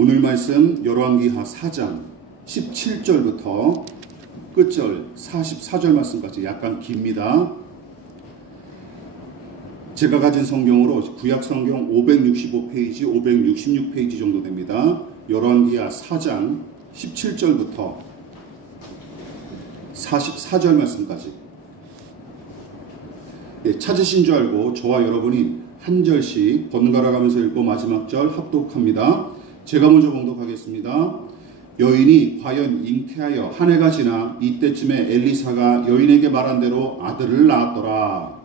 오늘 말씀 열왕기하 4장 17절부터 끝절 44절 말씀까지 약간 깁니다. 제가 가진 성경으로 구약 성경 565페이지, 566페이지 정도 됩니다. 열왕기하 4장 17절부터 44절 말씀까지. 찾으신 줄 알고 저와 여러분이 한 절씩 번갈아 가면서 읽고 마지막 절 합독합니다. 제가 먼저 봉독하겠습니다. 여인이 과연 잉태하여 한 해가 지나 이때쯤에 엘리사가 여인에게 말한 대로 아들을 낳았더라.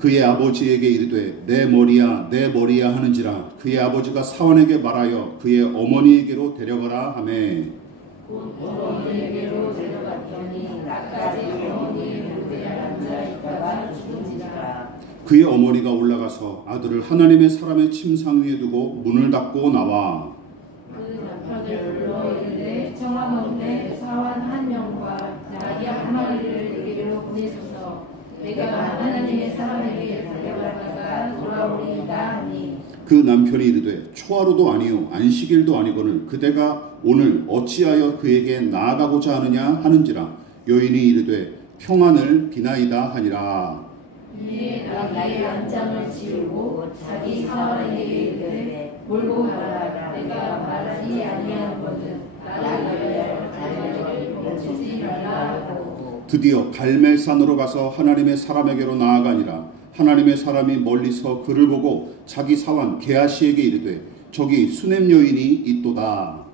그의 아버지에게 이르되 내 머리야 내 머리야 하는지라. 그의 아버지가 사환에게 말하여 그의 어머니에게로 데려가라 하매 곧 어머니에게로 데려갔더니 나까지 어머니의 무대에 앉아 있다가 죽은지라. 그의 어머니가 올라가서 아들을 하나님의 사람의 침상 위에 두고 문을 닫고 나와 그 남편을 불러 이르되 청하건대 사환 한 명과 나귀 한 마리를 내게로 보내소서. 내가 하나님의 사람에게 달려갔다가 돌아오리이다 하니 그 남편이 이르되 초하루도 아니요 안식일도 아니거늘 그대가 오늘 어찌하여 그에게 나아가고자 하느냐 하는지라. 여인이 이르되 평안을 비나이다 하니라. 이에 나귀의 안장을 지우고 자기 사환에게 이르되 몰고 가라. 내가 말하지 아니하거든 나를 달려를 멈추지 말라 하고 드디어 갈멜산으로 가서 하나님의 사람에게로 나아가니라. 하나님의 사람이 멀리서 그를 보고 자기 사환 게하시에게 이르되 저기 수넴 여인이 있도다.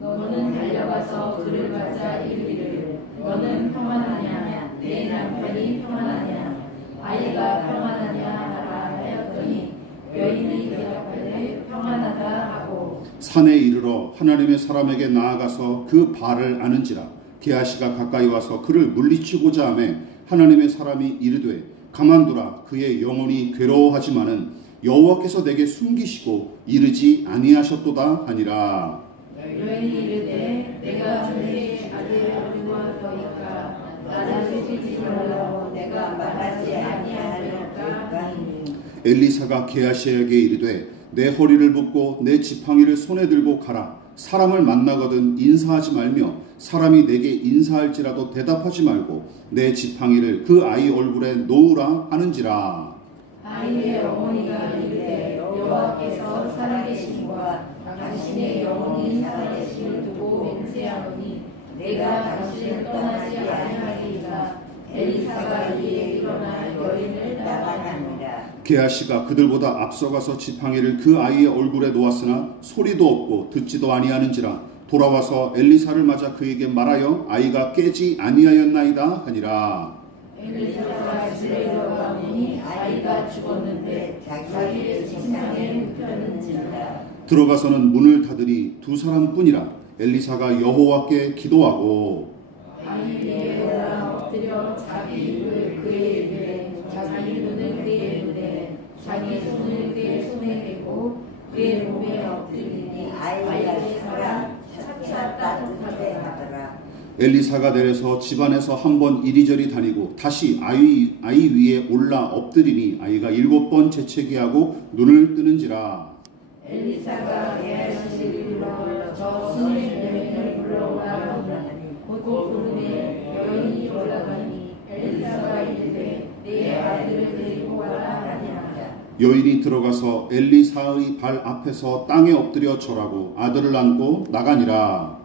너는 달려가서 그를 맞아 이르기를 너는 평안하냐 내 남편이 평안하냐 아이가 평안하냐 하라 하였더니 여인이 대답하되 평안하다 하고 산에 이르러 하나님의 사람에게 나아가서 그 발을 아는지라. 게하시가 가까이 와서 그를 물리치고자 하매 하나님의 사람이 이르되 가만두라. 그의 영혼이 괴로워하지만은 여호와께서 내게 숨기시고 이르지 아니하셨도다 하니라. 여인이 이르되 내가 전에 아들을 두었더이까 나를 숨기지 말라고 내가 말하지 아니하리까. 엘리사가 게하시에게 이르되 내 허리를 묶고 내 지팡이를 손에 들고 가라. 사람을 만나거든 인사하지 말며 사람이 내게 인사할지라도 대답하지 말고 내 지팡이를 그 아이 얼굴에 놓으라 하는지라. 아이의 어머니가 이르되 여호와께서 살아계심과 당신의 영혼이 살아계심을 두고 맹세하노니 내가 당신을 떠나지 아니하리이다. 엘리사가 이에 일어나 여인을 따라가니라. 게하시가 그들보다 앞서가서 지팡이를 그 아이의 얼굴에 놓았으나 소리도 없고 듣지도 아니하는지라. 돌아와서 엘리사를 맞아 그에게 말하여 아이가 깨지 아니하였나이다 하니라. 엘리사가 집에 들어가니 아이가 죽었는데 자기의 침상에 눕혔는지라. 들어가서는 문을 닫으니 두 사람뿐이라. 엘리사가 여호와께 기도하고 아이 위에 올라 엎드려 자기 입을 그의 입에 자기 눈을 그의 눈에 자기 손을 그의 손에 대고 그의 몸에 엎드리니 아이의 살아 차차 따뜻하게 하더라. 엘리사가 내려서 집안에서 한번 이리저리 다니고 다시 아이 위에 올라 엎드리니 아이가 7번 재채기하고 눈을 뜨는지라. 엘리사가 게하시를 불러 저 수넴 여인을 불러오라 하니 곧 부르매 여인이 올라가니 엘리사가 이르되 내 아들을 데리고 와라 하니라. 여인이 들어가서 엘리사의 발 앞에서 땅에 엎드려 절하고 아들을 안고 나가니라.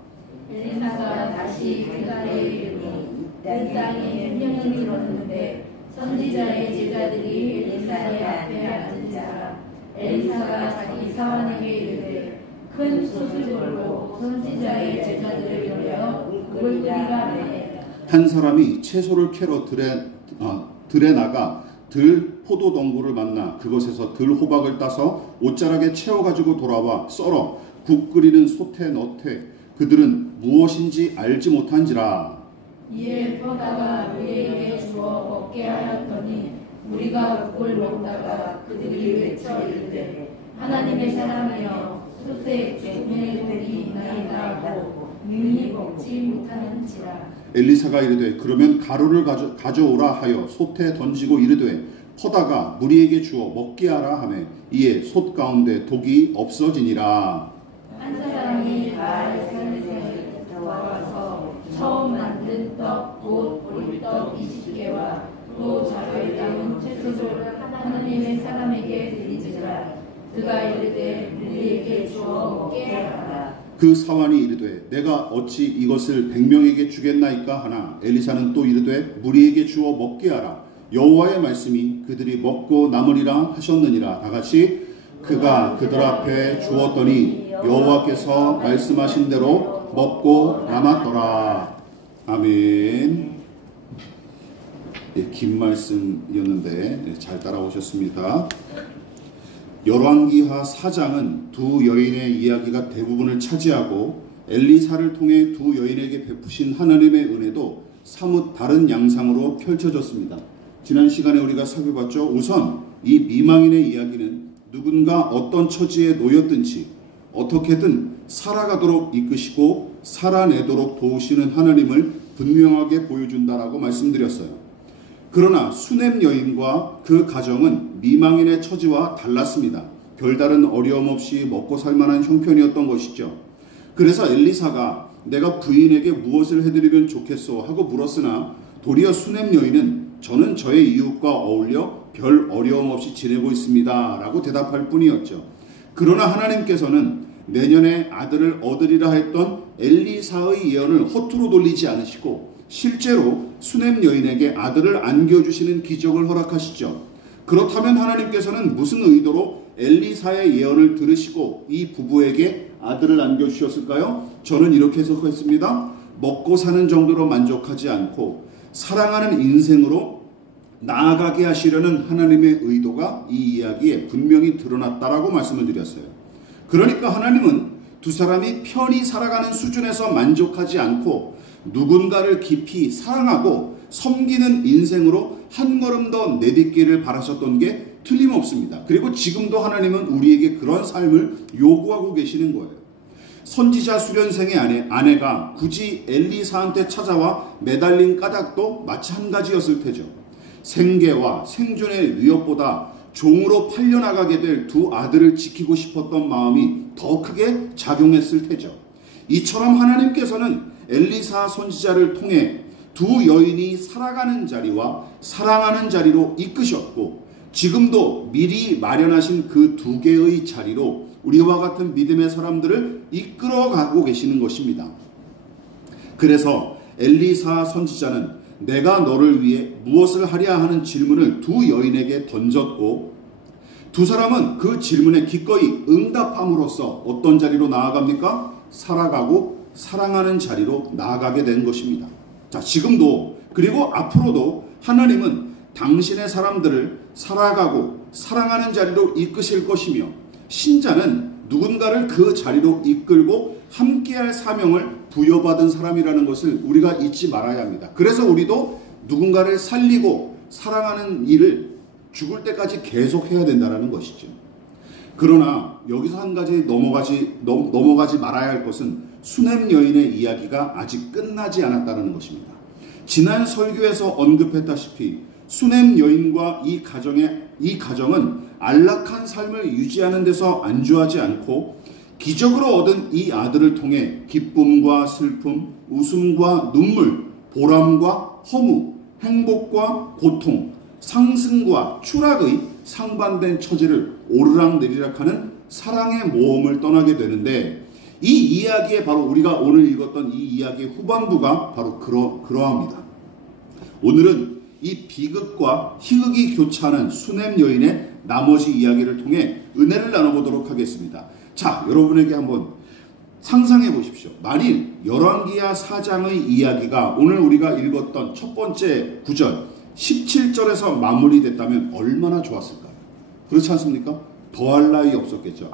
엘리사가 다시 그날에 이르니 그 땅에 흉년이 들었는데 선지자의 제자들이 엘리사의 앞에 앉은지라. 엘리사가 자기 사환에게 이르되 큰 솥을 걸고 선지자의 제자들을 열려 물을 끓이라 하매 한 사람이 채소를 캐러 들에 나가 들 포도 덩굴을 만나 그것에서 들 호박을 따서 옷자락에 채워가지고 돌아와 썰어 국 끓이는 솥에 넣되 그들은 무엇인지 알지 못한지라. 이에 퍼다가 우리에게 주어 먹게 하였더니 우리가 국을 먹다가 그들이 외쳐 이르되 하나님의 사람이여 솥에 주님의 돌이 있나이다 하고 능히 먹지 못하는지라. 엘리사가 이르되 그러면 가루를 가져오라 하여 솥에 던지고 이르되 퍼다가 무리에게 주어 먹게 하라 하매 이에 솥 가운데 독이 없어지니라. 한 사람이 바알 산에서 들어와서 처음 만든 떡 곧 보리떡 20개와 또 자기를 담은 채소를 하나님의 사람에게 드리지라. 그가 이르되 무리에게 주어 먹게 하라. 그 사환이 이르되 내가 어찌 이것을 100명에게 주겠나이까 하나 엘리사는 또 이르되 무리에게 주어 먹게 하라. 여호와의 말씀이 그들이 먹고 남으리라 하셨느니라. 다같이 그가 그들 앞에 주었더니 여호와께서 말씀하신 대로 먹고 남았더라. 아멘. 긴 말씀이었는데 잘 따라오셨습니다. 열왕기하 4장은 두 여인의 이야기가 대부분을 차지하고 엘리사를 통해 두 여인에게 베푸신 하나님의 은혜도 사뭇 다른 양상으로 펼쳐졌습니다. 지난 시간에 우리가 살펴봤죠. 우선 이 미망인의 이야기는 누군가 어떤 처지에 놓였든지 어떻게든 살아가도록 이끄시고 살아내도록 도우시는 하나님을 분명하게 보여준다라고 말씀드렸어요. 그러나 수넴 여인과 그 가정은 미망인의 처지와 달랐습니다. 별다른 어려움 없이 먹고 살만한 형편이었던 것이죠. 그래서 엘리사가 내가 부인에게 무엇을 해드리면 좋겠소 하고 물었으나 도리어 수넴 여인은 저는 저의 이웃과 어울려 별 어려움 없이 지내고 있습니다 라고 대답할 뿐이었죠. 그러나 하나님께서는 내년에 아들을 얻으리라 했던 엘리사의 예언을 허투루 돌리지 않으시고 실제로 수넴 여인에게 아들을 안겨주시는 기적을 허락하시죠. 그렇다면 하나님께서는 무슨 의도로 엘리사의 예언을 들으시고 이 부부에게 아들을 안겨주셨을까요? 저는 이렇게 해석했습니다. 먹고 사는 정도로 만족하지 않고 사랑하는 인생으로 나아가게 하시려는 하나님의 의도가 이 이야기에 분명히 드러났다라고 말씀을 드렸어요. 그러니까 하나님은 두 사람이 편히 살아가는 수준에서 만족하지 않고 누군가를 깊이 사랑하고 섬기는 인생으로 한 걸음 더 내딛기를 바라셨던 게 틀림없습니다. 그리고 지금도 하나님은 우리에게 그런 삶을 요구하고 계시는 거예요. 선지자 수련생의 아내가 굳이 엘리사한테 찾아와 매달린 까닭도 마찬가지였을 테죠. 생계와 생존의 위협보다 종으로 팔려나가게 될 두 아들을 지키고 싶었던 마음이 더 크게 작용했을 테죠. 이처럼 하나님께서는 엘리사 선지자를 통해 두 여인이 살아가는 자리와 사랑하는 자리로 이끄셨고 지금도 미리 마련하신 그 두 개의 자리로 우리와 같은 믿음의 사람들을 이끌어가고 계시는 것입니다. 그래서 엘리사 선지자는 내가 너를 위해 무엇을 하랴 하는 질문을 두 여인에게 던졌고 두 사람은 그 질문에 기꺼이 응답함으로써 어떤 자리로 나아갑니까? 살아가고 사랑하는 자리로 나아가게 된 것입니다. 자, 지금도 그리고 앞으로도 하나님은 당신의 사람들을 살아가고 사랑하는 자리로 이끄실 것이며 신자는 누군가를 그 자리로 이끌고 함께할 사명을 부여받은 사람이라는 것을 우리가 잊지 말아야 합니다. 그래서 우리도 누군가를 살리고 사랑하는 일을 죽을 때까지 계속해야 된다는 것이죠. 그러나 여기서 한 가지 넘어가지 말아야 할 것은 수넴 여인의 이야기가 아직 끝나지 않았다는 것입니다. 지난 설교에서 언급했다시피 수넴 여인과 이 가정은 안락한 삶을 유지하는 데서 안주하지 않고 기적으로 얻은 이 아들을 통해 기쁨과 슬픔, 웃음과 눈물, 보람과 허무, 행복과 고통, 상승과 추락의 상반된 처지를 오르락내리락하는 사랑의 모험을 떠나게 되는데 이 이야기에 바로 우리가 오늘 읽었던 이 이야기의 후반부가 바로 그러합니다. 오늘은 이 비극과 희극이 교차하는 수넴 여인의 나머지 이야기를 통해 은혜를 나눠보도록 하겠습니다. 자, 여러분에게 한번 상상해 보십시오. 만일 열왕기하 4장의 이야기가 오늘 우리가 읽었던 첫 번째 구절 17절에서 마무리됐다면 얼마나 좋았을까요? 그렇지 않습니까? 더할 나위 없었겠죠.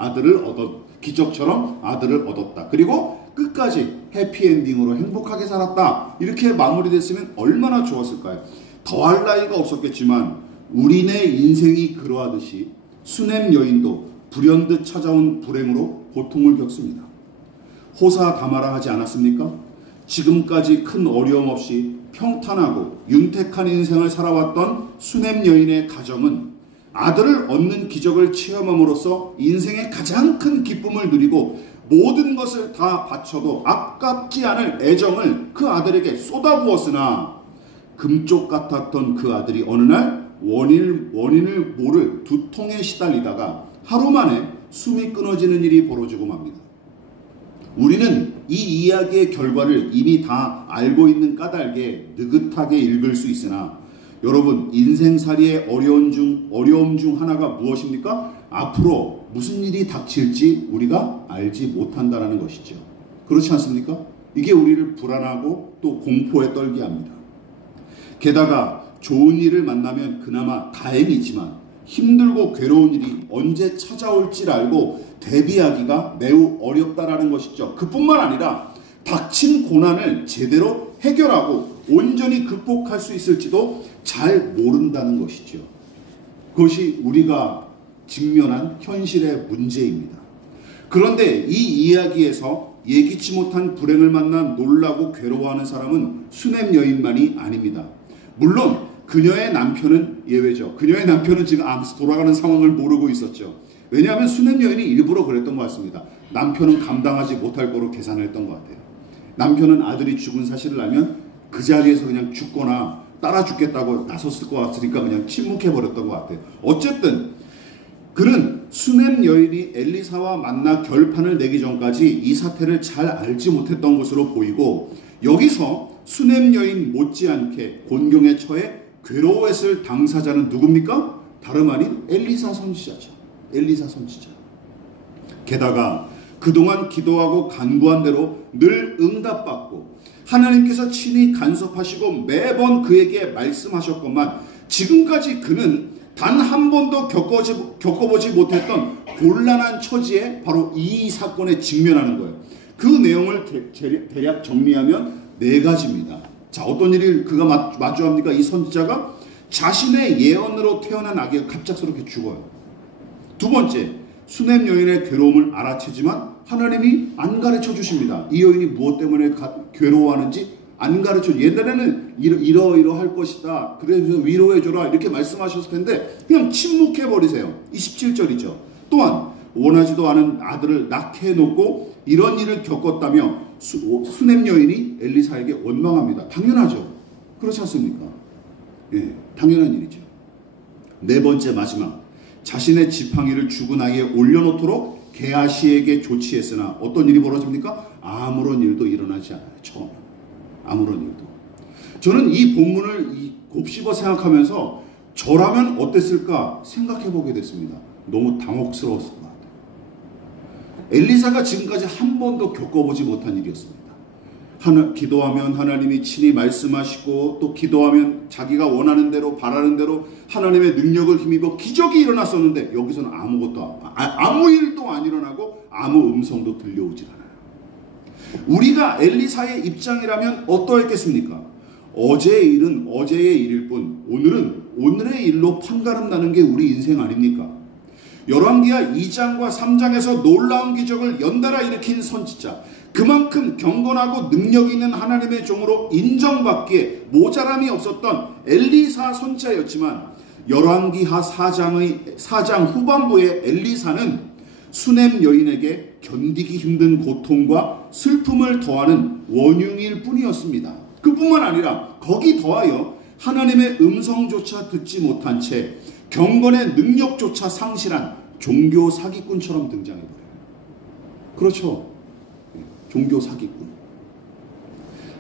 기적처럼 아들을 얻었다. 그리고 끝까지 해피엔딩으로 행복하게 살았다. 이렇게 마무리됐으면 얼마나 좋았을까요? 더할 나위가 없었겠지만 우리네 인생이 그러하듯이 수넴 여인도 불현듯 찾아온 불행으로 고통을 겪습니다. 호사다마라 하지 않았습니까? 지금까지 큰 어려움 없이 평탄하고 윤택한 인생을 살아왔던 수넴 여인의 가정은 아들을 얻는 기적을 체험함으로써 인생의 가장 큰 기쁨을 누리고 모든 것을 다 바쳐도 아깝지 않을 애정을 그 아들에게 쏟아부었으나 금쪽 같았던 그 아들이 어느 날 원인을 모를 두통에 시달리다가 하루 만에 숨이 끊어지는 일이 벌어지고 맙니다. 우리는 이 이야기의 결과를 이미 다 알고 있는 까닭에 느긋하게 읽을 수 있으나 여러분, 인생살이의 어려움 중 하나가 무엇입니까? 앞으로 무슨 일이 닥칠지 우리가 알지 못한다는 것이죠. 그렇지 않습니까? 이게 우리를 불안하고 또 공포에 떨게 합니다. 게다가 좋은 일을 만나면 그나마 다행이지만 힘들고 괴로운 일이 언제 찾아올지 알고 대비하기가 매우 어렵다라는 것이죠. 그뿐만 아니라 닥친 고난을 제대로 해결하고 온전히 극복할 수 있을지도 잘 모른다는 것이죠. 그것이 우리가 직면한 현실의 문제입니다. 그런데 이 이야기에서 예기치 못한 불행을 만난 놀라고 괴로워하는 사람은 수넴 여인만이 아닙니다. 물론 그녀의 남편은 예외죠. 그녀의 남편은 지금 돌아가는 상황을 모르고 있었죠. 왜냐하면 수넴 여인이 일부러 그랬던 것 같습니다. 남편은 감당하지 못할 거로 계산했던 것 같아요. 남편은 아들이 죽은 사실을 알면 그 자리에서 그냥 죽거나 따라 죽겠다고 나섰을 것 같으니까 그냥 침묵해버렸던 것 같아요. 어쨌든 그는 수넴 여인이 엘리사와 만나 결판을 내기 전까지 이 사태를 잘 알지 못했던 것으로 보이고, 여기서 수넴 여인 못지않게 곤경에 처해 괴로워했을 당사자는 누굽니까? 다름 아닌 엘리사 선지자죠. 엘리사 선지자. 게다가 그동안 기도하고 간구한 대로 늘 응답받고 하나님께서 친히 간섭하시고 매번 그에게 말씀하셨건만 지금까지 그는 단 한 번도 겪어보지 못했던 곤란한 처지에 바로 이 사건에 직면하는 거예요. 그 내용을 대략 정리하면 4가지입니다. 자, 어떤 일을 그가 마주합니까? 이 선지자가 자신의 예언으로 태어난 아기가 갑작스럽게 죽어요. 두 번째, 수넴 여인의 괴로움을 알아채지만 하나님이 안 가르쳐 주십니다. 이 여인이 무엇 때문에 괴로워하는지 안 가르쳐. 옛날에는 이러할 것이다, 그래서 위로해줘라 이렇게 말씀하셨을 텐데 그냥 침묵해버리세요. 27절이죠. 또한 원하지도 않은 아들을 낳게 해놓고 이런 일을 겪었다며 수넴 여인이 엘리사에게 원망합니다. 당연하죠. 그렇지 않습니까? 예, 당연한 일이죠. 4번째, 마지막, 자신의 지팡이를 죽은 아이에 올려놓도록 게하시에게 조치했으나 어떤 일이 벌어집니까? 아무런 일도 일어나지 않아요. 처음 아무런 일도. 저는 이 본문을 곱씹어 생각하면서 저라면 어땠을까 생각해보게 됐습니다. 너무 당혹스러웠을 것 같아요. 엘리사가 지금까지 한 번도 겪어보지 못한 일이었습니다. 기도하면 하나님이 친히 말씀하시고 또 기도하면 자기가 원하는 대로 바라는 대로 하나님의 능력을 힘입어 기적이 일어났었는데 여기서는 아무 일도 안 일어나고 아무 음성도 들려오질 않아요. 우리가 엘리사의 입장이라면 어떠했겠습니까? 어제의 일은 어제의 일일 뿐 오늘은 오늘의 일로 판가름 나는 게 우리 인생 아닙니까? 열왕기하 2장과 3장에서 놀라운 기적을 연달아 일으킨 선지자, 그만큼 경건하고 능력 있는 하나님의 종으로 인정받기에 모자람이 없었던 엘리사 선지자였지만 열왕기하 4장 후반부의 엘리사는 수넴 여인에게 견디기 힘든 고통과 슬픔을 더하는 원흉일 뿐이었습니다. 그뿐만 아니라 거기 더하여 하나님의 음성조차 듣지 못한 채 경건의 능력조차 상실한 종교 사기꾼처럼 등장해버려요. 그렇죠. 종교 사기꾼.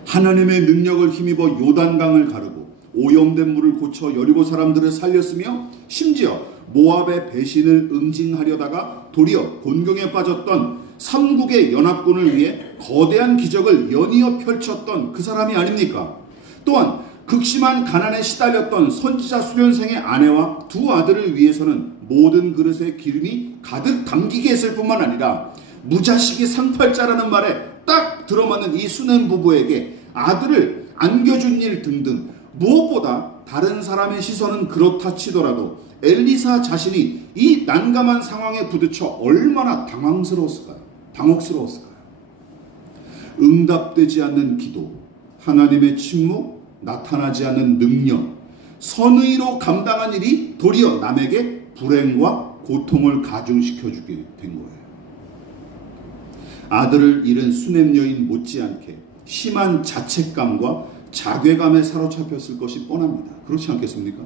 하나님의 능력을 힘입어 요단강을 가르고 오염된 물을 고쳐 여리고 사람들을 살렸으며 심지어 모압의 배신을 응징하려다가 도리어 곤경에 빠졌던 삼국의 연합군을 위해 거대한 기적을 연이어 펼쳤던 그 사람이 아닙니까? 또한 극심한 가난에 시달렸던 선지자 수련생의 아내와 2 아들을 위해서는 모든 그릇에 기름이 가득 담기게 했을 뿐만 아니라 무자식이 상팔자라는 말에 딱 들어맞는 이 수넴 부부에게 아들을 안겨준 일 등등, 무엇보다 다른 사람의 시선은 그렇다 치더라도 엘리사 자신이 이 난감한 상황에 부딪혀 얼마나 당혹스러웠을까요? 응답되지 않는 기도, 하나님의 침묵, 나타나지 않는 능력, 선의로 감당한 일이 도리어 남에게 불행과 고통을 가중시켜주게 된 거예요. 아들을 잃은 수냄 여인 못지않게 심한 자책감과 자괴감에 사로잡혔을 것이 뻔합니다. 그렇지 않겠습니까?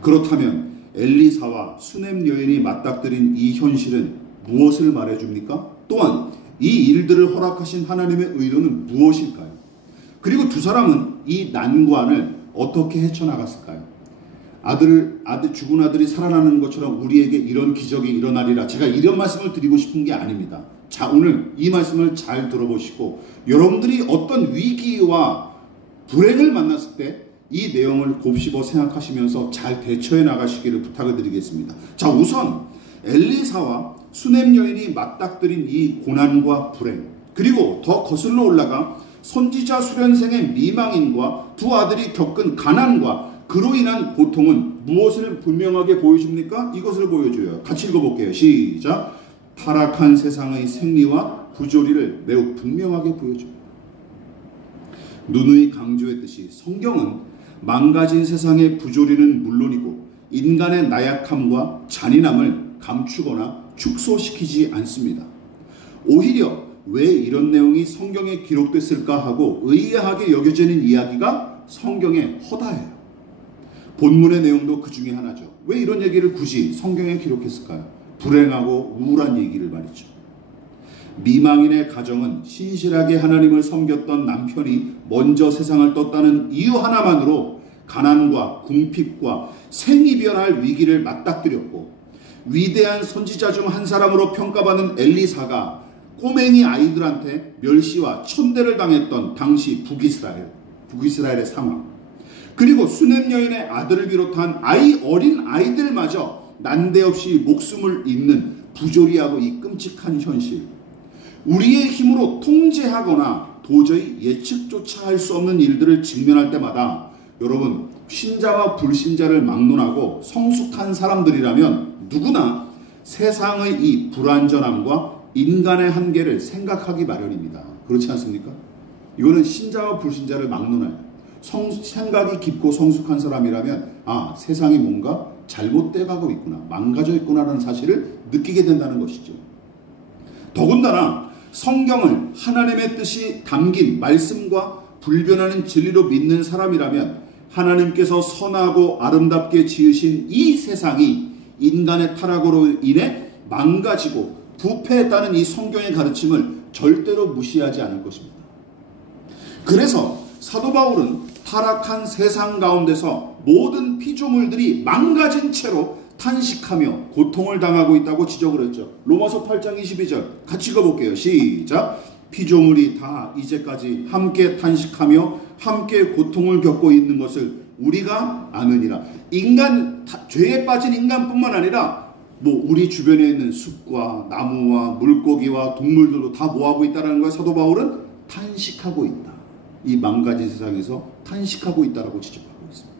그렇다면 엘리사와 수냄 여인이 맞닥뜨린 이 현실은 무엇을 말해줍니까? 또한 이 일들을 허락하신 하나님의 의도는 무엇일까요? 그리고 두 사람은 이 난관을 어떻게 헤쳐나갔을까요? 죽은 아들이 살아나는 것처럼 우리에게 이런 기적이 일어나리라. 제가 이런 말씀을 드리고 싶은 게 아닙니다. 자, 오늘 이 말씀을 잘 들어보시고 여러분들이 어떤 위기와 불행을 만났을 때 이 내용을 곱씹어 생각하시면서 잘 대처해 나가시기를 부탁을 드리겠습니다. 자, 우선 엘리사와 수냄 여인이 맞닥뜨린 이 고난과 불행, 그리고 더 거슬러 올라가 선지자 수련생의 미망인과 두 아들이 겪은 가난과 그로 인한 고통은 무엇을 분명하게 보여줍니까? 이것을 보여줘요. 같이 읽어볼게요. 시작. 타락한 세상의 생리와 부조리를 매우 분명하게 보여줍니다. 누누이 강조했듯이 성경은 망가진 세상의 부조리는 물론이고 인간의 나약함과 잔인함을 감추거나 축소시키지 않습니다. 오히려 왜 이런 내용이 성경에 기록됐을까 하고 의아하게 여겨지는 이야기가 성경에 허다해요. 본문의 내용도 그 중에 하나죠. 왜 이런 얘기를 굳이 성경에 기록했을까요? 불행하고 우울한 얘기를 말이죠. 미망인의 가정은 신실하게 하나님을 섬겼던 남편이 먼저 세상을 떴다는 이유 하나만으로 가난과 궁핍과 생이별할 위기를 맞닥뜨렸고, 위대한 선지자 중 한 사람으로 평가받는 엘리사가 꼬맹이 아이들한테 멸시와 천대를 당했던 당시 북이스라엘의 상황, 그리고 수냄 여인의 아들을 비롯한 어린 아이들마저 난데없이 목숨을 잃는 부조리하고 이 끔찍한 현실, 우리의 힘으로 통제하거나 도저히 예측조차 할 수 없는 일들을 직면할 때마다 여러분, 신자와 불신자를 막론하고 성숙한 사람들이라면 누구나 세상의 이 불완전함과 인간의 한계를 생각하기 마련입니다. 그렇지 않습니까? 이거는 신자와 불신자를 막론해요. 생각이 깊고 성숙한 사람이라면 세상이 뭔가 잘못돼 가고 있구나, 망가져 있구나라는 사실을 느끼게 된다는 것이죠. 더군다나 성경을 하나님의 뜻이 담긴 말씀과 불변하는 진리로 믿는 사람이라면 하나님께서 선하고 아름답게 지으신 이 세상이 인간의 타락으로 인해 망가지고 부패했다는 이 성경의 가르침을 절대로 무시하지 않을 것입니다. 그래서 사도 바울은 타락한 세상 가운데서 모든 피조물들이 망가진 채로 탄식하며 고통을 당하고 있다고 지적을 했죠. 로마서 8장 22절 같이 읽어볼게요. 시작. 피조물이 다 이제까지 함께 탄식하며 함께 고통을 겪고 있는 것을 우리가 아느니라. 죄에 빠진 인간뿐만 아니라 우리 주변에 있는 숲과 나무와 물고기와 동물들도 다 뭐하고 있다는 거예요. 사도 바울은 탄식하고 있다. 이 망가진 세상에서 탄식하고 있다라고 지적하고 있습니다.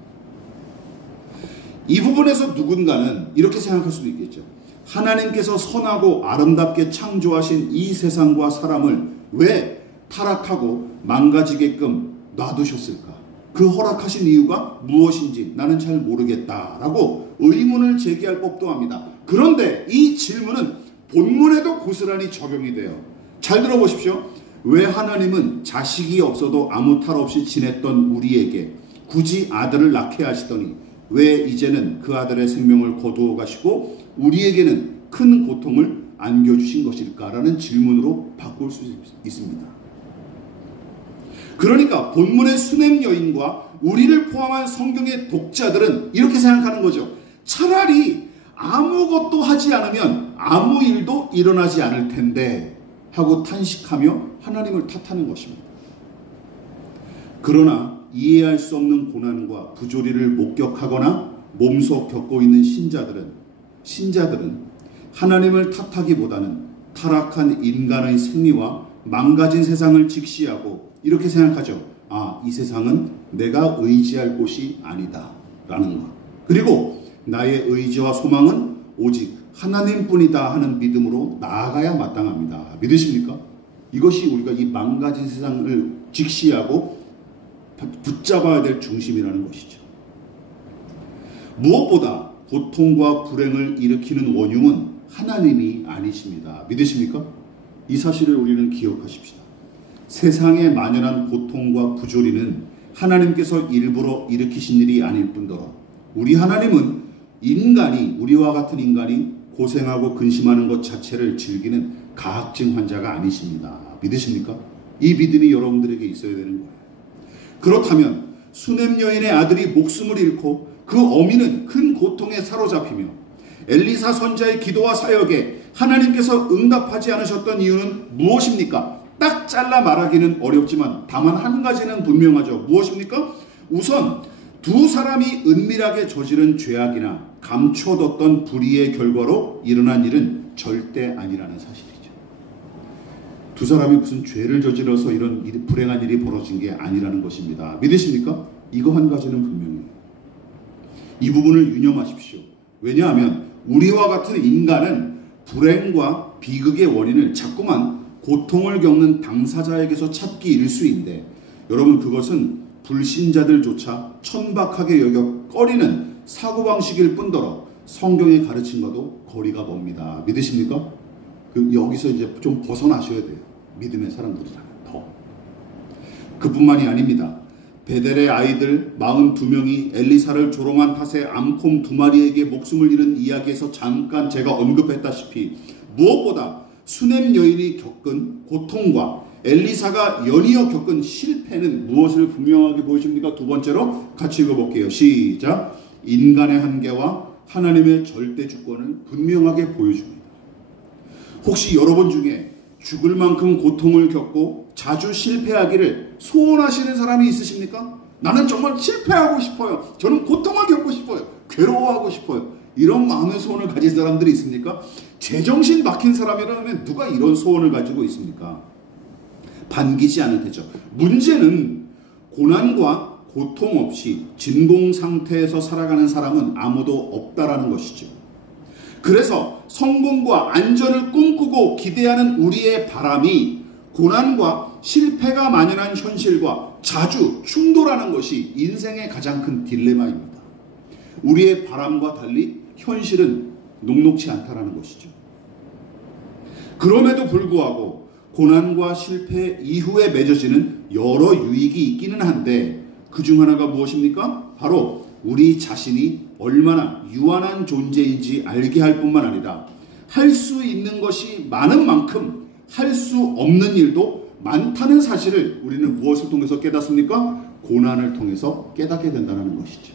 이 부분에서 누군가는 이렇게 생각할 수도 있겠죠. 하나님께서 선하고 아름답게 창조하신 이 세상과 사람을 왜 타락하고 망가지게끔 놔두셨을까? 그 허락하신 이유가 무엇인지 나는 잘 모르겠다라고 의문을 제기할 법도 합니다. 그런데 이 질문은 본문에도 고스란히 적용이 돼요. 잘 들어보십시오. 왜 하나님은 자식이 없어도 아무 탈 없이 지냈던 우리에게 굳이 아들을 낳게 하시더니 왜 이제는 그 아들의 생명을 거두어 가시고 우리에게는 큰 고통을 안겨주신 것일까라는 질문으로 바꿀 수 있습니다. 그러니까 본문의 수냄 여인과 우리를 포함한 성경의 독자들은 이렇게 생각하는 거죠. 차라리 아무것도 하지 않으면 아무 일도 일어나지 않을 텐데 하고 탄식하며 하나님을 탓하는 것입니다. 그러나 이해할 수 없는 고난과 부조리를 목격하거나 몸소 겪고 있는 신자들은 하나님을 탓하기보다는 타락한 인간의 생리와 망가진 세상을 직시하고 이렇게 생각하죠. 이 세상은 내가 의지할 곳이 아니다 라는 것, 그리고 나의 의지와 소망은 오직 하나님뿐이다 하는 믿음으로 나아가야 마땅합니다. 믿으십니까? 이것이 우리가 이 망가진 세상을 직시하고 붙잡아야 될 중심이라는 것이죠. 무엇보다 고통과 불행을 일으키는 원흉은 하나님이 아니십니다. 믿으십니까? 이 사실을 우리는 기억하십시다. 세상에 만연한 고통과 부조리는 하나님께서 일부러 일으키신 일이 아닐 뿐더러 우리 하나님은 우리와 같은 인간이 고생하고 근심하는 것 자체를 즐기는 가학증 환자가 아니십니다. 믿으십니까? 이 믿음이 여러분들에게 있어야 되는 거예요. 그렇다면 수넴 여인의 아들이 목숨을 잃고 그 어미는 큰 고통에 사로잡히며 엘리사 선지자의 기도와 사역에 하나님께서 응답하지 않으셨던 이유는 무엇입니까? 딱 잘라 말하기는 어렵지만 다만 한 가지는 분명하죠. 무엇입니까? 우선 두 사람이 은밀하게 저지른 죄악이나 감춰뒀던 불의의 결과로 일어난 일은 절대 아니라는 사실이죠. 두 사람이 무슨 죄를 저질러서 이런 불행한 일이 벌어진 게 아니라는 것입니다. 믿으십니까? 이거 한 가지는 분명해요. 이 부분을 유념하십시오. 왜냐하면 우리와 같은 인간은 불행과 비극의 원인을 자꾸만 고통을 겪는 당사자에게서 찾기 일쑤인데 여러분 그것은 불신자들조차 천박하게 여겨 꺼리는 사고방식일 뿐더러 성경의 가르침과도 거리가 멉니다. 믿으십니까? 여기서 이제 좀 벗어나셔야 돼요. 믿음의 사람들이라면 더. 그뿐만이 아닙니다. 베델의 아이들 42명이 엘리사를 조롱한 탓에 암콤 2마리에게 목숨을 잃은 이야기에서 잠깐 제가 언급했다시피 무엇보다 수넴 여인이 겪은 고통과 엘리사가 연이어 겪은 실패는 무엇을 분명하게 보여줍니까? 두 번째로 같이 읽어볼게요. 시작. 인간의 한계와 하나님의 절대 주권을 분명하게 보여줍니다. 혹시 여러분 중에 죽을 만큼 고통을 겪고 자주 실패하기를 소원하시는 사람이 있으십니까? 나는 정말 실패하고 싶어요. 저는 고통을 겪고 싶어요. 괴로워하고 싶어요. 이런 마음의 소원을 가진 사람들이 있습니까? 제정신 박힌 사람이라면 누가 이런 소원을 가지고 있습니까? 반기지 않을 테죠. 문제는 고난과 고통 없이 진공 상태에서 살아가는 사람은 아무도 없다라는 것이죠. 그래서 성공과 안전을 꿈꾸고 기대하는 우리의 바람이 고난과 실패가 만연한 현실과 자주 충돌하는 것이 인생의 가장 큰 딜레마입니다. 우리의 바람과 달리 현실은 녹록지 않다라는 것이죠. 그럼에도 불구하고 고난과 실패 이후에 맺어지는 여러 유익이 있기는 한데 그 중 하나가 무엇입니까? 바로 우리 자신이 얼마나 유한한 존재인지 알게 할 뿐만 아니라 할 수 있는 것이 많은 만큼 할 수 없는 일도 많다는 사실을 우리는 무엇을 통해서 깨닫습니까? 고난을 통해서 깨닫게 된다는 것이죠.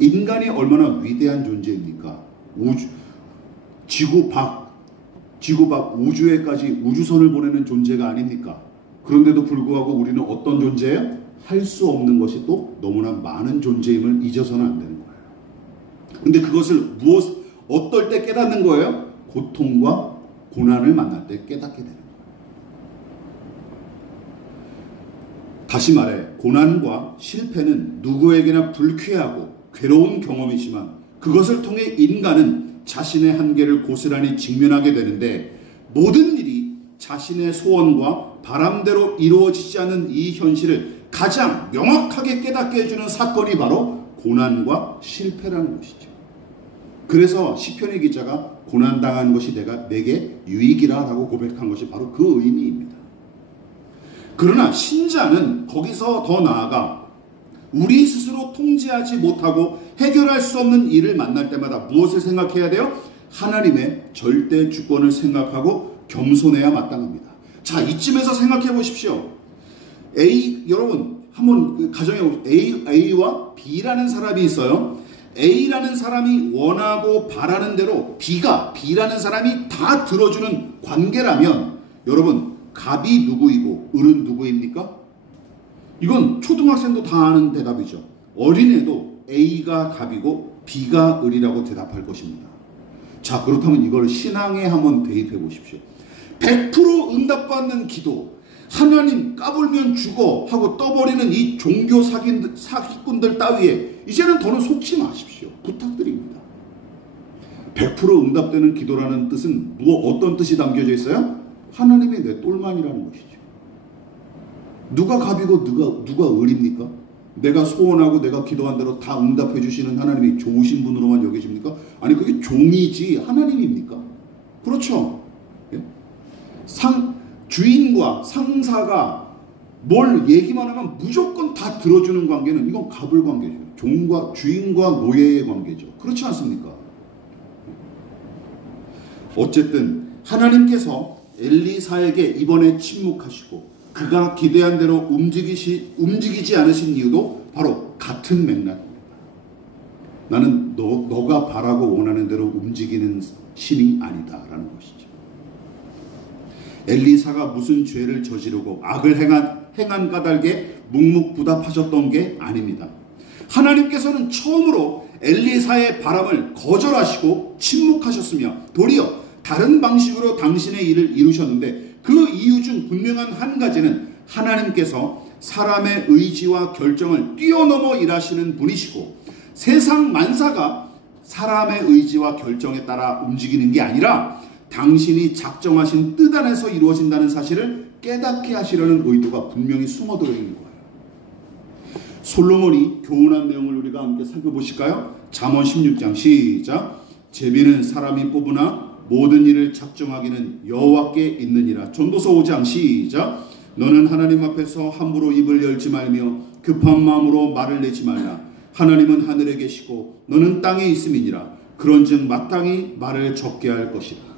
인간이 얼마나 위대한 존재입니까? 지구 밖 우주에까지 우주선을 보내는 존재가 아닙니까? 그런데도 불구하고 우리는 어떤 존재예요? 할 수 없는 것이 또 너무나 많은 존재임을 잊어서는 안 되는 거예요. 근데 그것을 어떨 때 깨닫는 거예요? 고통과 고난을 만날 때 깨닫게 되는 거예요. 다시 말해 고난과 실패는 누구에게나 불쾌하고 괴로운 경험이지만 그것을 통해 인간은 자신의 한계를 고스란히 직면하게 되는데 모든 일이 자신의 소원과 바람대로 이루어지지 않는 이 현실을 가장 명확하게 깨닫게 해주는 사건이 바로 고난과 실패라는 것이죠. 그래서 시편의 기자가 고난당한 것이 내게 유익이라 라고 고백한 것이 바로 그 의미입니다. 그러나 신자는 거기서 더 나아가 우리 스스로 통제하지 못하고 해결할 수 없는 일을 만날 때마다 무엇을 생각해야 돼요? 하나님의 절대 주권을 생각하고 겸손해야 마땅합니다. 자, 이쯤에서 생각해 보십시오. 여러분 한번 가정해 보십시오. A와 B라는 사람이 있어요. A라는 사람이 원하고 바라는 대로 B라는 사람이 다 들어주는 관계라면 여러분 갑이 누구이고 을은 누구입니까? 이건 초등학생도 다 아는 대답이죠. 어린애도 A가 갑이고 B가 을이라고 대답할 것입니다. 자, 그렇다면 이걸 신앙에 한번 대입해 보십시오. 100% 응답받는 기도, 하나님 까불면 죽어 하고 떠버리는 이 종교 사기꾼들 따위에 이제는 더는 속지 마십시오. 부탁드립니다. 100% 응답되는 기도라는 뜻은 어떤 뜻이 담겨져 있어요? 하나님이 내 똘만이라는 것이죠. 누가 갑이고 누가 을입니까? 내가 소원하고 내가 기도한 대로 다 응답해 주시는 하나님이 좋으신 분으로만 여겨집니까? 아니 그게 종이지 하나님입니까? 그렇죠. 예? 주인과 상사가 뭘 얘기만 하면 무조건 다 들어주는 관계는 이건 갑을 관계죠. 주인과 노예의 관계죠. 그렇지 않습니까? 어쨌든 하나님께서 엘리사에게 이번에 침묵하시고 그가 기대한 대로 움직이지 않으신 이유도 바로 같은 맥락입니다. 나는 너가 바라고 원하는 대로 움직이는 신이 아니다라는 것이죠. 엘리사가 무슨 죄를 저지르고 악을 행한 까닭에 묵묵부답하셨던 게 아닙니다. 하나님께서는 처음으로 엘리사의 바람을 거절하시고 침묵하셨으며 도리어 다른 방식으로 당신의 일을 이루셨는데 그 이유 중 분명한 한 가지는 하나님께서 사람의 의지와 결정을 뛰어넘어 일하시는 분이시고 세상 만사가 사람의 의지와 결정에 따라 움직이는 게 아니라 당신이 작정하신 뜻 안에서 이루어진다는 사실을 깨닫게 하시려는 의도가 분명히 숨어들어 있는 거예요. 솔로몬이 교훈한 내용을 우리가 함께 살펴보실까요? 잠언 16장 시작. 제비는 사람이 뽑으나 모든 일을 작정하기는 여호와께 있느니라. 전도서 5장 시작. 너는 하나님 앞에서 함부로 입을 열지 말며 급한 마음으로 말을 내지 말라. 하나님은 하늘에 계시고 너는 땅에 있음이니라. 그런즉 마땅히 말을 적게 할 것이라.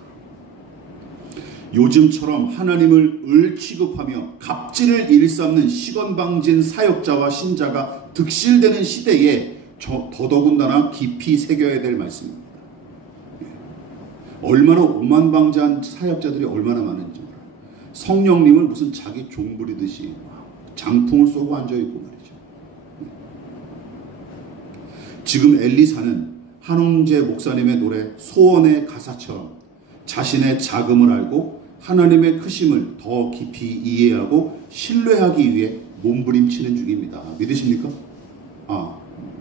요즘처럼 하나님을 을 취급하며 갑질을 일삼는 시건방진 사역자와 신자가 득실되는 시대에 더더군다나 깊이 새겨야 될 말씀입니다. 얼마나 오만방자한 사역자들이 얼마나 많은지 몰라요. 성령님을 무슨 자기 종 부리듯이 장풍을 쏘고 앉아있고 말이죠. 지금 엘리사는 한홍재 목사님의 노래 소원의 가사처럼 자신의 자금을 알고 하나님의 크심을 더 깊이 이해하고 신뢰하기 위해 몸부림치는 중입니다. 믿으십니까?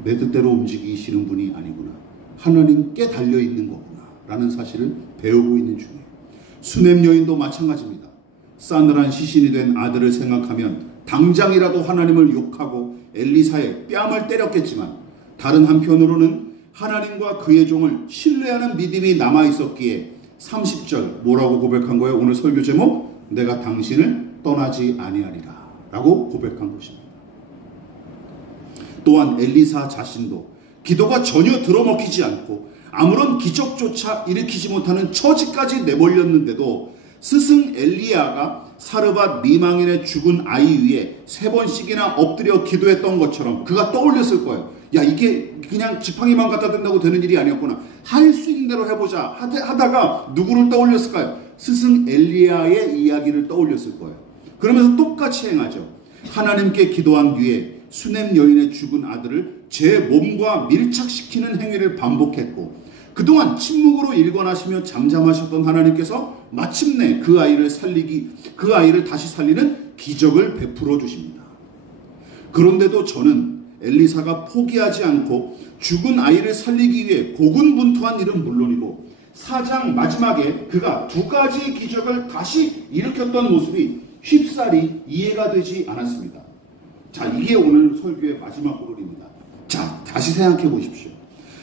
내 뜻대로 움직이시는 분이 아니구나. 하나님께 달려있는 거구나 라는 사실을 배우고 있는 중이에요. 수넴 여인도 마찬가지입니다. 싸늘한 시신이 된 아들을 생각하면 당장이라도 하나님을 욕하고 엘리사의 뺨을 때렸겠지만 다른 한편으로는 하나님과 그의 종을 신뢰하는 믿음이 남아있었기에 30절 뭐라고 고백한 거예요? 오늘 설교 제목 내가 당신을 떠나지 아니하리라 라고 고백한 것입니다. 또한 엘리사 자신도 기도가 전혀 들어먹히지 않고 아무런 기적조차 일으키지 못하는 처지까지 내몰렸는데도 스승 엘리야가 사르밧 미망인의 죽은 아이 위에 3번씩이나 엎드려 기도했던 것처럼 그가 떠올렸을 거예요. 야, 이게 그냥 지팡이만 갖다 댄다고 되는 일이 아니었구나. 할 수 있는 대로 해보자 하다가 누구를 떠올렸을까요? 스승 엘리야의 이야기를 떠올렸을 거예요. 그러면서 똑같이 행하죠. 하나님께 기도한 뒤에 수넴 여인의 죽은 아들을 제 몸과 밀착시키는 행위를 반복했고 그동안 침묵으로 일관하시며 잠잠하셨던 하나님께서 마침내 그 아이를 다시 살리는 기적을 베풀어 주십니다. 그런데도 저는 엘리사가 포기하지 않고 죽은 아이를 살리기 위해 고군분투한 일은 물론이고 4장 마지막에 그가 2가지 기적을 다시 일으켰던 모습이 쉽사리 이해가 되지 않았습니다. 자, 이게 오늘 설교의 마지막 부분입니다. 자, 다시 생각해 보십시오.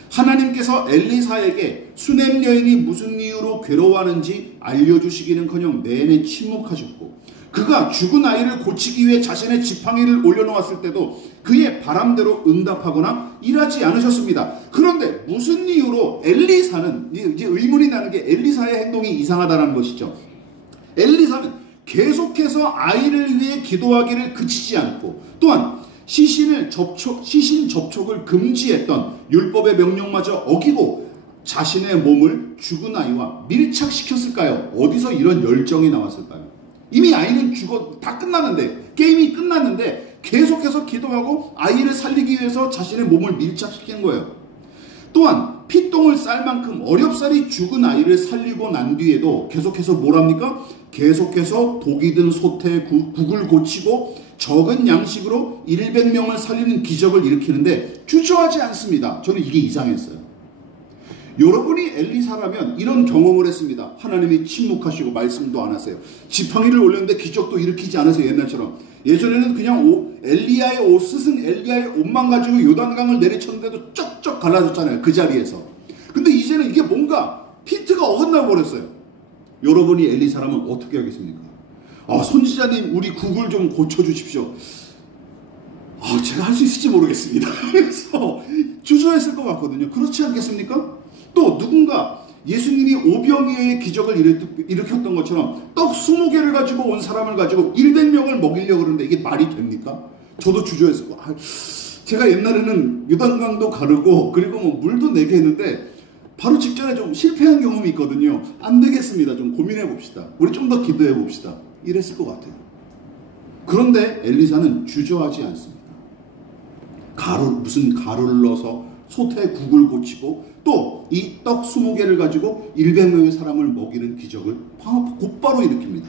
하나님께서 엘리사에게 수넴 여인이 무슨 이유로 괴로워하는지 알려주시기는커녕 내내 침묵하셨고 그가 죽은 아이를 고치기 위해 자신의 지팡이를 올려놓았을 때도 그의 바람대로 응답하거나 일하지 않으셨습니다. 그런데 무슨 이유로 엘리사는 이제 의문이 나는 게 엘리사의 행동이 이상하다는 것이죠. 엘리사는 계속해서 아이를 위해 기도하기를 그치지 않고 또한 시신 접촉을 금지했던 율법의 명령마저 어기고 자신의 몸을 죽은 아이와 밀착시켰을까요? 어디서 이런 열정이 나왔을까요? 이미 아이는 다 끝났는데 게임이 끝났는데 계속해서 기도하고 아이를 살리기 위해서 자신의 몸을 밀착시킨 거예요. 또한 피똥을 쌀 만큼 어렵사리 죽은 아이를 살리고 난 뒤에도 계속해서 뭐랍니까? 계속해서 독이 든 소태 국을 고치고 적은 양식으로 100명을 살리는 기적을 일으키는데 주저하지 않습니다. 저는 이게 이상했어요. 여러분이 엘리사라면 이런 경험을 했습니다. 하나님이 침묵하시고 말씀도 안 하세요. 지팡이를 올렸는데 기적도 일으키지 않으세요. 옛날처럼. 예전에는 그냥 엘리야의 옷, 스승 엘리야의 옷만 가지고 요단강을 내리쳤는데도 쩍쩍 갈라졌잖아요. 그 자리에서. 근데 이제는 이게 뭔가 힌트가 어긋나 버렸어요. 여러분이 엘리사라면 어떻게 하겠습니까? 선지자님, 우리 국을 좀 고쳐주십시오. 제가 할 수 있을지 모르겠습니다. 그래서 주저했을 것 같거든요. 그렇지 않겠습니까? 또 누군가 예수님이 오병이어의 기적을 일으켰던 것처럼 떡 20개를 가지고 온 사람을 가지고 100명을 먹이려고 그러는데 이게 말이 됩니까? 저도 주저했을 거. 제가 옛날에는 요단강도 가르고 그리고 물도 내게 했는데 바로 직전에 좀 실패한 경험이 있거든요. 안 되겠습니다. 좀 고민해 봅시다. 우리 좀 더 기도해 봅시다. 이랬을 것 같아요. 그런데 엘리사는 주저하지 않습니다. 무슨 가루를 넣어서 솥에 국을 고치고 또 이 떡 20개를 가지고 100명의 사람을 먹이는 기적을 곧바로 일으킵니다.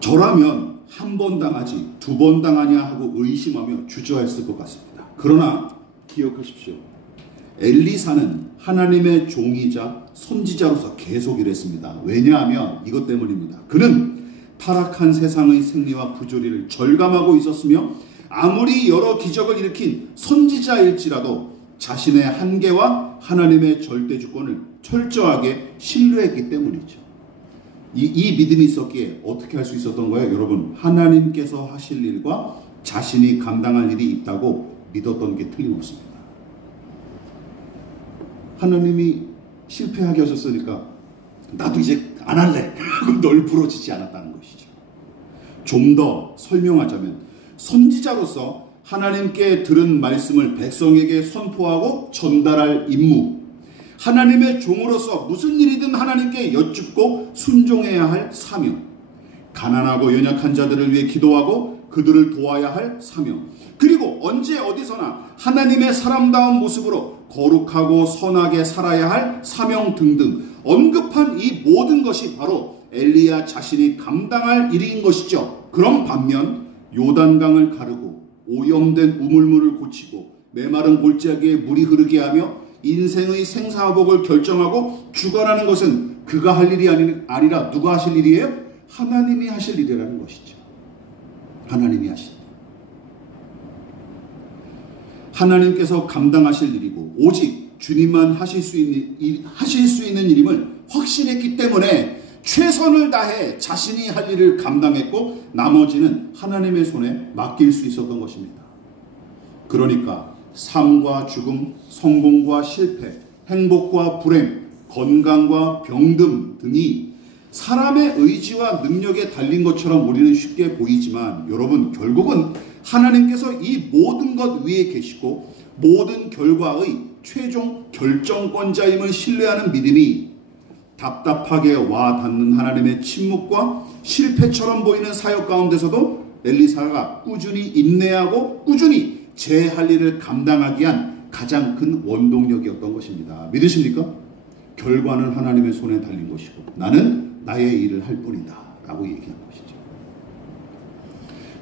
저라면 한 번 당하지 2번 당하냐 하고 의심하며 주저했을 것 같습니다. 그러나 기억하십시오. 엘리사는 하나님의 종이자 선지자로서 계속 일했습니다. 왜냐하면 이것 때문입니다. 그는 타락한 세상의 생리와 부조리를 절감하고 있었으며 아무리 여러 기적을 일으킨 선지자일지라도 자신의 한계와 하나님의 절대 주권을 철저하게 신뢰했기 때문이죠. 이 믿음이 있었기에 어떻게 할 수 있었던 거예요? 여러분, 하나님께서 하실 일과 자신이 감당할 일이 있다고 믿었던 게 틀림없습니다. 하나님이 실패하게 하셨으니까 나도 이제 안 할래 하고 널브러지지 않았다는 것이죠. 좀 더 설명하자면 선지자로서 하나님께 들은 말씀을 백성에게 선포하고 전달할 임무, 하나님의 종으로서 무슨 일이든 하나님께 여쭙고 순종해야 할 사명, 가난하고 연약한 자들을 위해 기도하고 그들을 도와야 할 사명, 그리고 언제 어디서나 하나님의 사람다운 모습으로 거룩하고 선하게 살아야 할 사명 등등 언급한 이 모든 것이 바로 엘리야 자신이 감당할 일인 것이죠. 그럼 반면 요단강을 가르고 오염된 우물물을 고치고 메마른 골짜기에 물이 흐르게 하며 인생의 생사화복을 결정하고 주관하는 것은 그가 할 일이 아니라 누가 하실 일이에요? 하나님이 하실 일이라는 것이죠. 하나님이 하실 일. 하나님께서 감당하실 일이고 오직 주님만 하실 수 있는 일임을 확신했기 때문에 최선을 다해 자신이 할 일을 감당했고 나머지는 하나님의 손에 맡길 수 있었던 것입니다. 그러니까 삶과 죽음, 성공과 실패, 행복과 불행, 건강과 병듦 등이 사람의 의지와 능력에 달린 것처럼 우리는 쉽게 보이지만 여러분, 결국은 하나님께서 이 모든 것 위에 계시고 모든 결과의 최종 결정권자임을 신뢰하는 믿음이 답답하게 와 닿는 하나님의 침묵과 실패처럼 보이는 사역 가운데서도 엘리사가 꾸준히 인내하고 꾸준히 제 할 일을 감당하기 위한 가장 큰 원동력이었던 것입니다. 믿으십니까? 결과는 하나님의 손에 달린 것이고 나는 나의 일을 할 뿐이다 라고 얘기한 것이죠.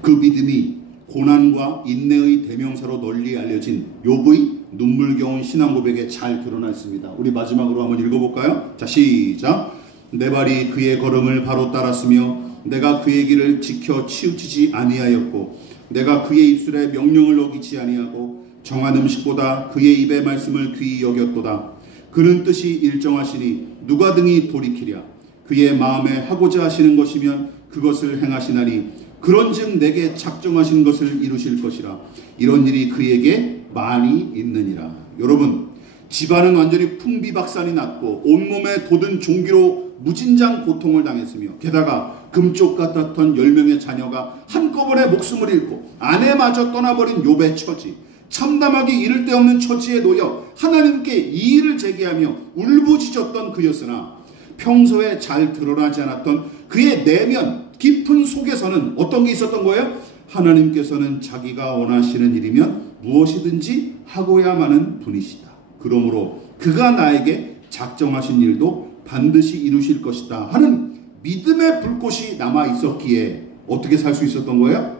그 믿음이 고난과 인내의 대명사로 널리 알려진 욥의 눈물겨운 신앙 고백에 잘 드러나 있습니다. 우리 마지막으로 한번 읽어볼까요? 자, 시작. 내 발이 그의 걸음을 바로 따랐으며 내가 그의 길을 지켜 치우치지 아니하였고 내가 그의 입술에 명령을 어기지 아니하고 정한 음식보다 그의 입의 말씀을 귀히 여겼도다. 그는 뜻이 일정하시니 누가 등이 돌이키랴. 그의 마음에 하고자 하시는 것이면 그것을 행하시나니 그런즉 내게 작정하신 것을 이루실 것이라. 이런 일이 그에게 많이 있느니라. 여러분, 집안은 완전히 풍비박산이 났고 온몸에 돋은 종기로 무진장 고통을 당했으며 게다가 금쪽 같았던 10명의 자녀가 한꺼번에 목숨을 잃고 아내마저 떠나버린 욥의 처지, 참담하기 이를 데 없는 처지에 놓여 하나님께 이의를 제기하며 울부짖었던 그였으나 평소에 잘 드러나지 않았던 그의 내면 깊은 속에서는 어떤 게 있었던 거예요? 하나님께서는 자기가 원하시는 일이면 무엇이든지 하고야 하는 분이시다. 그러므로 그가 나에게 작정하신 일도 반드시 이루실 것이다 하는 믿음의 불꽃이 남아 있었기에 어떻게 살 수 있었던 거예요?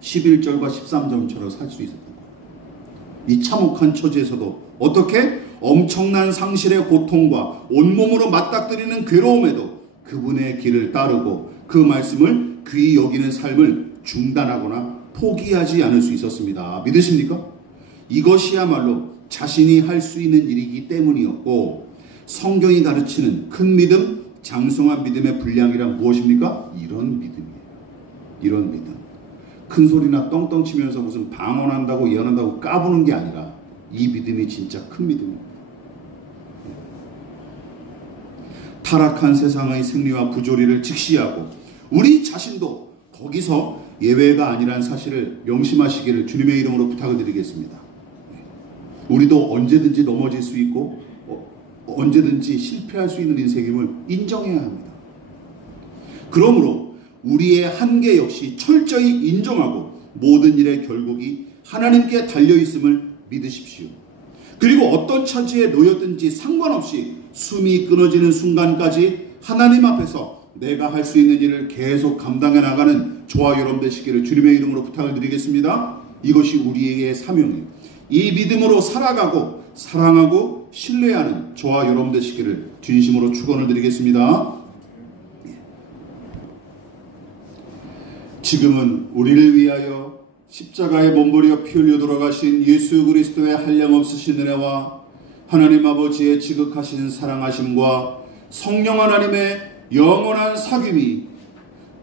11절과 13절처럼 살 수 있었던 거예요. 이 참혹한 처지에서도 어떻게? 엄청난 상실의 고통과 온몸으로 맞닥뜨리는 괴로움에도 그분의 길을 따르고 그 말씀을 귀히 여기는 삶을 중단하거나 포기하지 않을 수 있었습니다. 믿으십니까? 이것이야말로 자신이 할 수 있는 일이기 때문이었고, 성경이 가르치는 큰 믿음, 장성한 믿음의 분량이란 무엇입니까? 이런 믿음이에요. 이런 믿음. 큰 소리나 떵떵 치면서 무슨 방언한다고 예언한다고 까부는 게 아니라 이 믿음이 진짜 큰 믿음입니다. 타락한 세상의 생리와 부조리를 직시하고 우리 자신도 거기서 예외가 아니란 사실을 명심하시기를 주님의 이름으로 부탁을 드리겠습니다. 우리도 언제든지 넘어질 수 있고 언제든지 실패할 수 있는 인생임을 인정해야 합니다. 그러므로 우리의 한계 역시 철저히 인정하고 모든 일의 결국이 하나님께 달려있음을 믿으십시오. 그리고 어떤 처지에 놓였든지 상관없이 숨이 끊어지는 순간까지 하나님 앞에서 내가 할 수 있는 일을 계속 감당해 나가는 저와 여러분 되시기를 주님의 이름으로 부탁을 드리겠습니다. 이것이 우리에게 사명이에요. 이 믿음으로 살아가고 사랑하고 신뢰하는 저와 여러분 되시기를 진심으로 축원을 드리겠습니다. 지금은 우리를 위하여 십자가에 몸부려 피 흘려 돌아가신 예수 그리스도의 한량없으신 은혜와 하나님 아버지의 지극하신 사랑하심과 성령 하나님의 영원한 사귐이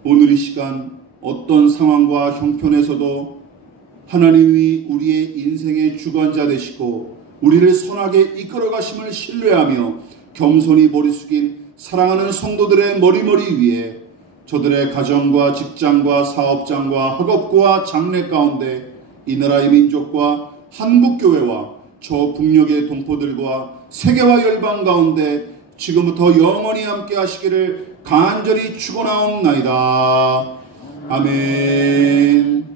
오늘 이 시간 어떤 상황과 형편에서도 하나님이 우리의 인생의 주관자 되시고 우리를 선하게 이끌어 가심을 신뢰하며 겸손히 머리 숙인 사랑하는 성도들의 머리머리 위에 저들의 가정과 직장과 사업장과 학업과 장래 가운데 이 나라의 민족과 한국교회와 저 북녘의 동포들과 세계와 열방 가운데 지금부터 영원히 함께 하시기를 간절히 축원하옵나이다. 아멘.